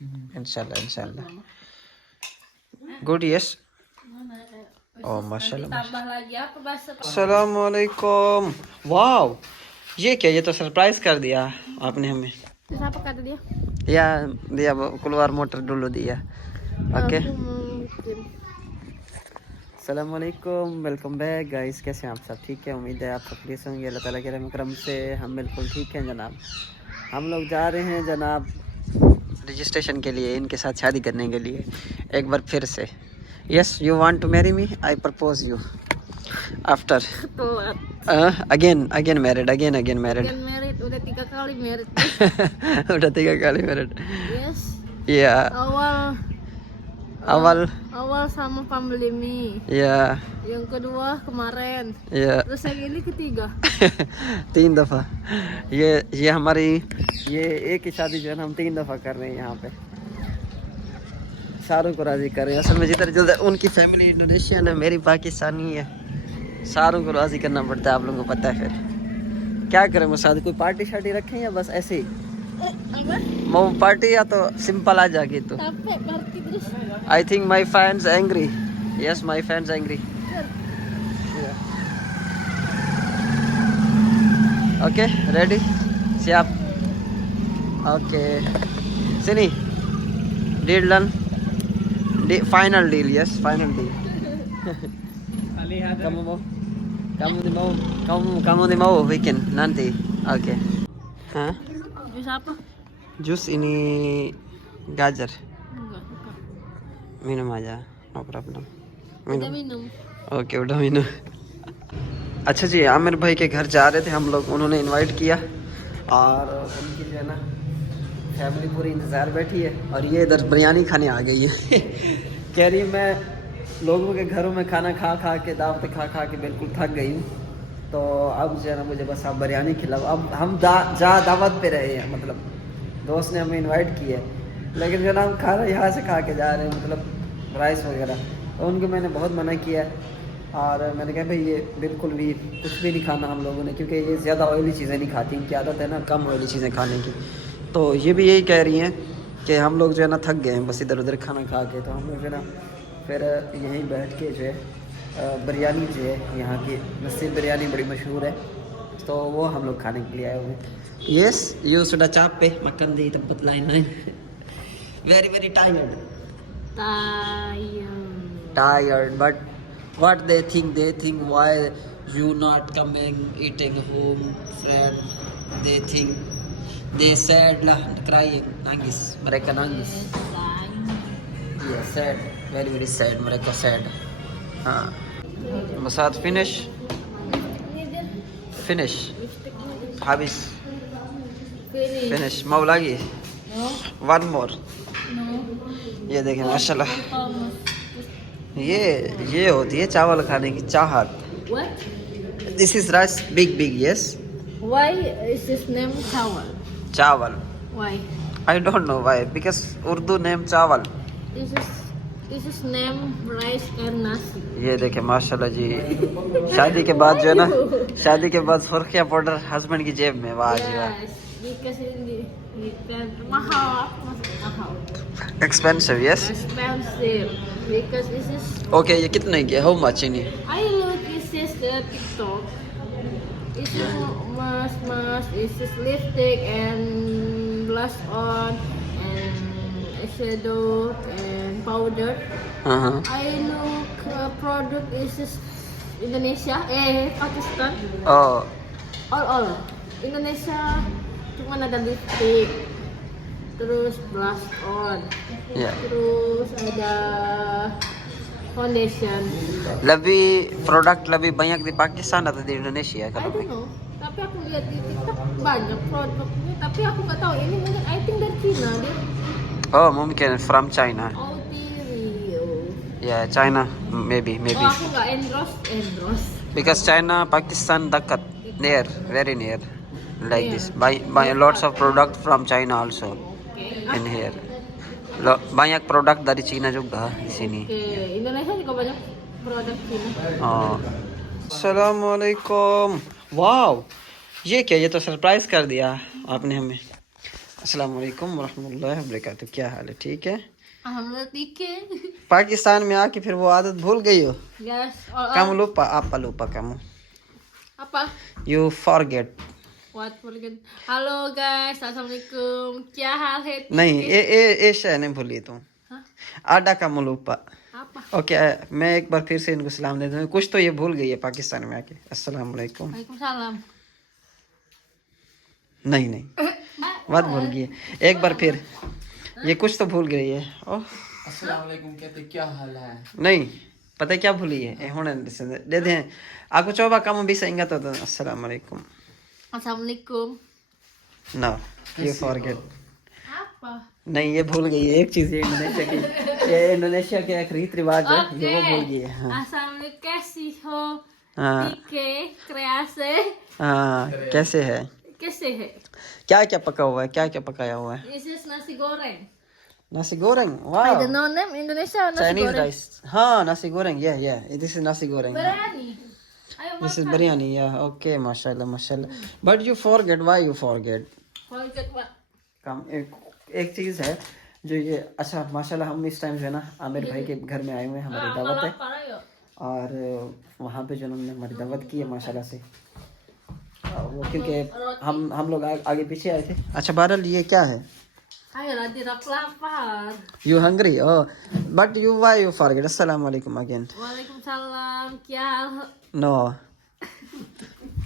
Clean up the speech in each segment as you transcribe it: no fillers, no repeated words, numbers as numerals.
इंशाल्लाह इंशाल्लाह। Good yes. Oh माशाल्लाह। अस्सलामुअलैकुम। वाव, ये क्या, ये तो सरप्राइज कर दिया आपने हमें। Apa kata dia? या दिया keluar motor dulu दिया। ओके। Aku mau bikin. अस्सलामुअलैकुम, वेलकम बैक गाइस। कैसे हैं आप सब? ठीक है, उम्मीद है आप सब प्लीज होंगे अल्लाह ताला के रहम करम से। हम बिल्कुल ठीक हैं जनाब। हम लोग जा रहे हैं जनाब रजिस्ट्रेशन के लिए, इनके साथ शादी करने के लिए एक बार फिर से। Yes, you want to marry me, I propose you after Telat. Again married, again married. Again married, udah 3 kali married. udah 3 kali married. Yes. Iya. Awal awal sama family me. Iya. Yang kedua kemarin. Iya. Terus yang ini ketiga. 3 दफा। ये हमारी ये एक ही शादी जो है ना हम 3 दफा कर रहे हैं यहाँ पे। सारों को राजी कर रहे हैं। असल में जिधर जल्द उनकी फैमिली इंडोनेशियन है, मेरी पाकिस्तानी है। सारों को राजी करना पड़ता है, आप लोगों को पता है। फिर क्या करें, वो शादी कोई पार्टी शार्टी रखें या बस ऐसे ही वो पार्टी, या तो सिंपल आ जाएगी। तो Capek party terus. I think my fans angry. Yes, my fans angry. Okay, ready? सियाप। Okay sini, deal done, final deal, yes, final deal. kamu mau weekend nanti. Oke. Hah? Jus apa? Jus ini gajar. Enggak suka. Minum aja, no problem. Udah minum. Okay, उठा मीनू। अच्छा जी, आमिर भाई के घर जा रहे थे हम लोग, उन्होंने इनवाइट किया और उनकी जो है ना फैमिली पूरी इंतज़ार बैठी है। और ये इधर बिरयानी खाने आ गई है। कह रही मैं लोगों के घरों में खाना खा खा के, दावत खा खा के बिल्कुल थक गई हूँ, तो अब जो है ना मुझे बस आप बिरयानी खिलाओ। अब हम दावत पे रहे हैं, मतलब दोस्त ने हमें इनवाइट किया है, लेकिन जो ना हम खाना यहाँ से खा के जा रहे हैं, मतलब राइस वगैरह। तो उनको मैंने बहुत मना किया और मैंने कहा भाई ये बिल्कुल भी कुछ भी नहीं खाना हम लोगों ने, क्योंकि ये ज़्यादा ऑयली चीज़ें नहीं खाती, इनकी आदत है ना कम ऑयली चीज़ें खाने की। तो ये भी यही कह रही हैं कि हम लोग जो है ना थक गए हैं बस इधर उधर खाना खा के। तो हम लोग जो है ना फिर यहीं बैठ के जो है बिरयानी जो है यहाँ की नसीब बिरयानी बड़ी मशहूर है, तो वो हम लोग खाने के लिए आए हुए हैं। यस, यू सुडा चाप पे मक्खन दी तब्बत लाइन है। Very very tired, but what they think why you not coming eating home, friend, they sad lah, crying, nangis, mereka nangis. Yeah, sad, very very sad, mereka sad. Massage finish habis, finish, mau lagi? No. One more. No. ये देखें माशाल्लाह, ये होती है चावल खाने की चाहत। What? This is rice, big yes. Why is his name Chawal? चावल, Why? I don't know why, because Urdu name चावल। This is name rice and nasi. ये देखें माशाल्लाह जी, शादी के बाद जो है ना, शादी के बाद सुर्खिया पाउडर हस्बैंड की जेब में, वाह जी वाह। Yes, because mahal. Expensive, yes. Expensive because this is. Okay, ये कितने की है? How much in? I look this is TikTok. This is mask. This is lipstick and blush on and eyeshadow and powder. I look product is Indonesia, Pakistan. Oh, All Indonesia cuma ada lipstick, terus blush on, ya. terus ada foundation. Lebih produk lebih banyak di Pakistan atau di Indonesia I kalau? don't know, tapi aku lihat di TikTok banyak produknya, tapi aku nggak tahu ini mungkin I think dari Cina deh. Oh, mungkin from China. Oh, Rio. Yeah, China, maybe. Oh, aku nggak endorse. Because China, Pakistan dekat, near, very near, like Yeah. this. Buy lots of product from China also Okay. in here. Banyak produk dari Cina juga di sini. Oke, Indonesia juga banyak produk Cina. Oh. Assalamualaikum. Wow, ये क्या, ये तो surprise कर दिया आपने हमें। अस्सलाम वालेकुम रहमतुल्लाहि व बरकातहू। क्या हाल है? ठीक है। Alhamdulillah tike. पाकिस्तान में आके फिर वो आदत भूल गई हो? Guys, Kamu lupa apa lupa kamu? apa? You forget. What forget? Halo guys, assalamualaikum. Kya hal hai? नहीं, Tike? ये शय नहीं भूली तुम। Hah? आडा kamu lupa. Apa? ओके, मैं एक बार फिर से इनको सलाम दे दूँ। कुछ तो ये भूल गई है पाकिस्तान में आके। अस्सलाम वालेकुम। Waalaikumsalam. नहीं नहीं, मत भूल गई। एक बार फिर ये कुछ तो भूल गई है। ओह, अस्सलाम वालेकुम कहते क्या हाल है? नहीं पता है क्या भूली है। होने दे दे। aku coba kamu bisa ingat atau अस्सलाम वालेकुम। Assalamualaikum. No, you forget. Apa? नहीं, ये भूल गई है एक चीज। ये इंडोनेशिया की, ये इंडोनेशिया के एक रीत रिवाज है, ये वो भूल गई है। हाँ Assalamualaikum. Kasih ho. हाँ Tike. Krease. हाँ, कैसे है? कैसे है? क्या क्या पका हुआ है? क्या क्या पकाया हुआ है? This is nasi goreng. Nasi goreng, I wow. don't know name Indonesia nasi Chinese goreng. rice. हाँ, nasi goreng, yeah. This is nasi goreng. Biryani. Ayo This is makan. biryani, yeah. Okay, mashallah, mashallah. But you forget, why you forget? Forget what? काम एक चीज है जो ये, अच्छा माशाल्लाह हम इस टाइम जो है ना आमिर भाई के घर में आए हुए हैं, हमारी दावत है। Lapar ayo. और वहाँ पे जो उन्होंने हमारी दावत की है माशाल्लाह से, वो क्योंकि हम लोग आगे पीछे आए थे। अच्छा बहरहाल ये क्या है? Ayo lah tidak lapar. You hungry? Oh, but you why you forget? अस्सलाम वालेकुम again. Waalaikumsalam. Kya hal? No,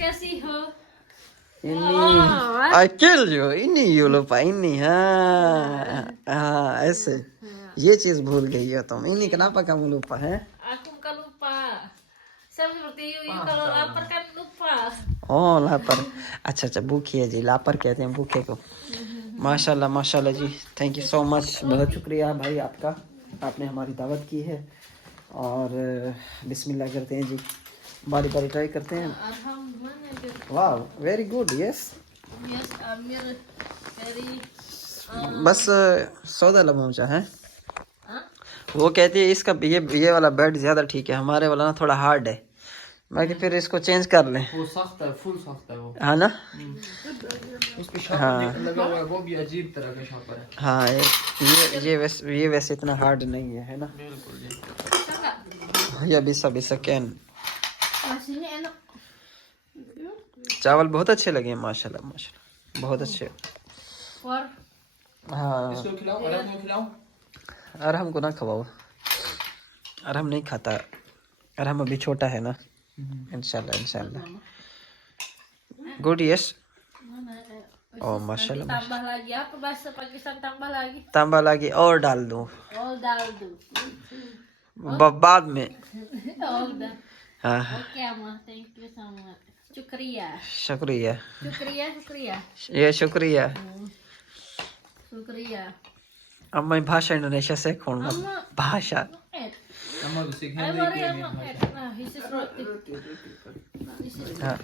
Kasih ho. इन्हीं आई किल यू, इन्हीं यू lupa इन्हीं। हाँ ऐसे ये चीज भूल गई हो तुम। इन्हीं kenapa kamu lupa है? Aku bukan lupa. Sama seperti you kalau lapar kan lupa. ओह लापर, अच्छा भूखी है जी, लापर कहते हैं भूखे को। माशाल्लाह माशाल्लाह जी, थैंक यू सो मच, बहुत शुक्रिया भाई आपका, आपने हमारी दावत की है। और बिस्मिल्लाह करते हैं जी, बारी बारी ट्राई करते हैं। Alhamdulillah. वाह, very good, yes. Yes, Amir very. बस सौदा लमोचा है। Hah? वो कहती है इसका ये वाला बेड ज्यादा ठीक है, हमारे वाला ना थोड़ा हार्ड है। बाकी फिर इसको चेंज कर लें, वो सख्त है, फुल सख्त है वो। है ना? उस पे शापर हाँ। लगा हुआ है, वो भी अजीब तरह का शापर है। हाँ, ये वैसे इतना हार्ड नहीं है ना? बिल्कुल जी। Kakak, या bisa कैन। nasinya enak. चावल बहुत अच्छे लगे हैं माशाल्लाह माशाल्लाह, बहुत अच्छे। War. हाँ, इसको खिलाओ, अरहम को खिलाओ। अरहम को ना खवाओ, अरहम नहीं खाता, अरहम अभी छोटा है ना। इंशाल्लाह गुड, यस। Oh, माशाल्लाह Tambah lagi apa bahasa Pakistan tambah lagi? तांबा लागी और डाल दूँ Oh, daldu. बाद में। Oh, udah. हाँ, Oke, Amah. Thank you so much. Syukriya. शुक्रिया, Syukriya. ये शुक्रिया। Syukriya. अब मैं भाषा इंडोनेशिया से खोलूंगा, भाषा। Ed. अम्मा को सीखने Ayo दे mari के Amah. Ed. Nah, this is roti. Nah, this is हाँ,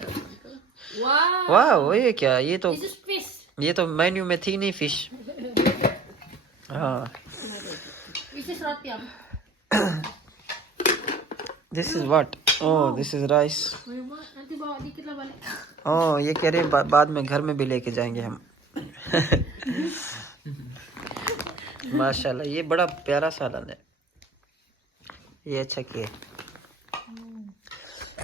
Wow. वाह, ये क्या? ये तो This is fish. ये तो मेन्यू में थी नहीं फिश। हाँ, This is roti, Amah. This is what? Oh, this is rice. Mama, nanti bawa dikit lah balik. ओह, ये कह रहे हैं बाद में घर में भी लेके जाएंगे हम। माशाल्लाह, ये बड़ा प्यारा सालन है, ये अच्छा किया।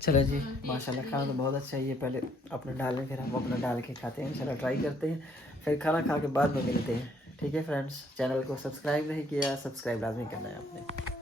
चलो जी, माशाल्लाह खाना तो बहुत अच्छा है। ये पहले अपना डालें, फिर हम अपना डाल के खाते हैं, इंशाल्लाह ट्राई करते हैं, फिर खाना खा के बाद में मिलते हैं। ठीक है फ्रेंड्स, चैनल को सब्सक्राइब नहीं किया, सब्सक्राइब लाजमी करना है आपने।